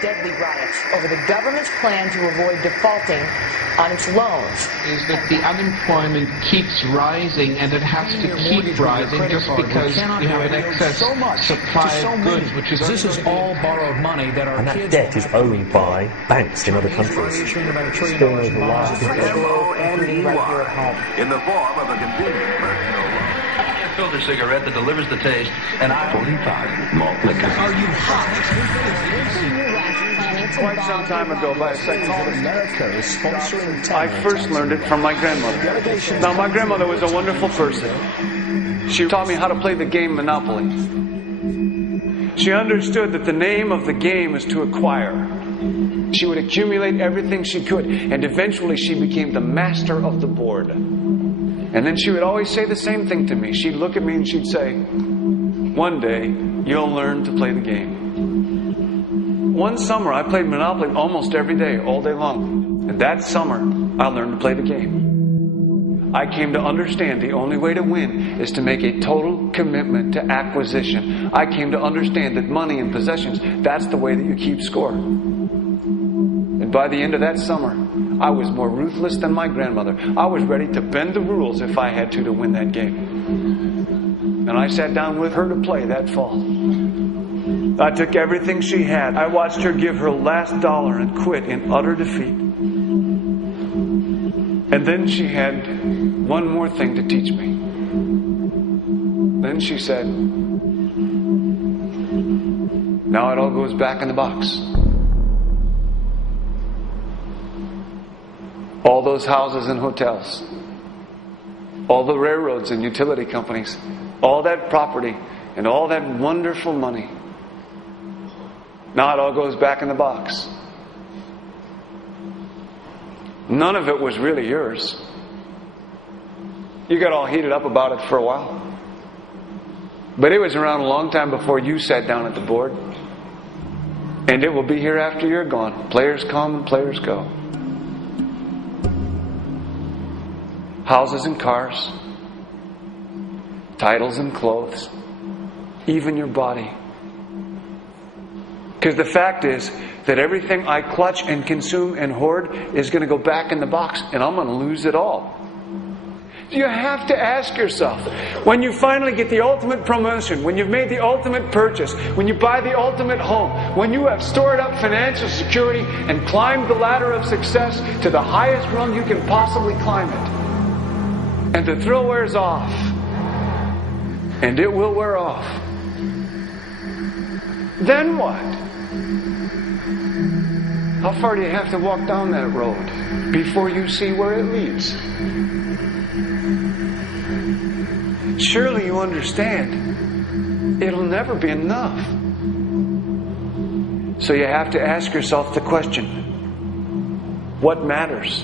deadly riots over the government's plan to avoid defaulting on its loans. Is that the unemployment keeps rising, and it has to keep rising just because you have an excess supply of goods, which is this is all borrowed money that our and that debt is owned by banks in other countries. Still knows a lot. M-O-N-E-Y, in the form of a convenient personal loan. A filter cigarette that delivers the taste, and I 45 malt liquor. Are you hot? Quite some time ago, by a psychologist, America is sponsoring I first learned it from my grandmother. Now, my grandmother was a wonderful person. She taught me how to play the game Monopoly. She understood that the name of the game is to acquire. She would accumulate everything she could, and eventually she became the master of the board. And then she would always say the same thing to me. She'd look at me and she'd say, "One day, you'll learn to play the game." One summer, I played Monopoly almost every day, all day long. And that summer, I learned to play the game. I came to understand the only way to win is to make a total commitment to acquisition. I came to understand that money and possessions, that's the way that you keep score. And by the end of that summer, I was more ruthless than my grandmother. I was ready to bend the rules if I had to win that game. And I sat down with her to play that fall. I took everything she had. I watched her give her last dollar and quit in utter defeat. And then she had one more thing to teach me. Then she said, "Now it all goes back in the box." All those houses and hotels, all the railroads and utility companies, all that property and all that wonderful money. Now it all goes back in the box. None of it was really yours. You got all heated up about it for a while. But it was around a long time before you sat down at the board. And it will be here after you're gone. Players come and players go. Houses and cars, titles and clothes, even your body. Because the fact is that everything I clutch and consume and hoard is going to go back in the box, and I'm going to lose it all. You have to ask yourself, when you finally get the ultimate promotion, when you've made the ultimate purchase, when you buy the ultimate home, when you have stored up financial security and climbed the ladder of success to the highest rung you can possibly climb it, and the thrill wears off, and it will wear off, then what? How far do you have to walk down that road before you see where it leads? Surely you understand, it'll never be enough. So you have to ask yourself the question, what matters?